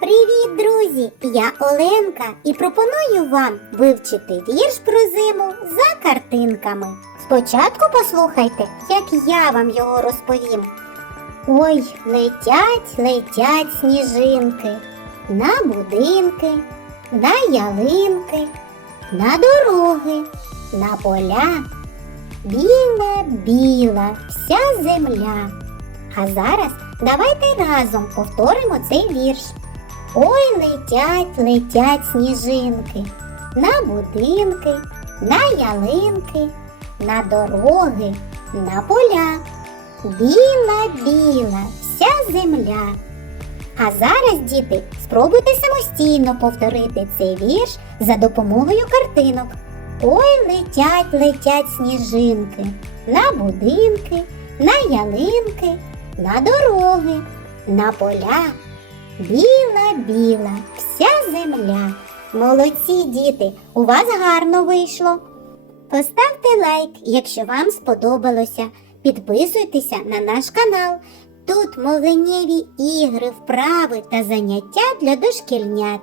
Привіт, друзі! Я Оленка і пропоную вам вивчити вірш про зиму за картинками. Спочатку послухайте, як я вам його розповім. Ой, летять, летять сніжинки на будинки, на ялинки, на дороги, на поля. Біла, біла, вся земля. А зараз давайте разом повторимо цей вірш. Ой, летять, летять сніжинки на будинки, на ялинки, на дороги, на поля. Біла, біла, вся земля. А зараз, діти, спробуйте самостійно повторити цей вірш за допомогою картинок. Ой, летять, летять сніжинки на будинки, на ялинки, на дороги, на поля. Біла, біла, вся земля. Молодці, діти, у вас гарно вийшло. Поставте лайк, якщо вам сподобалося. Підписуйтеся на наш канал. Тут мовленєві ігри, вправи та заняття для дошкільнят.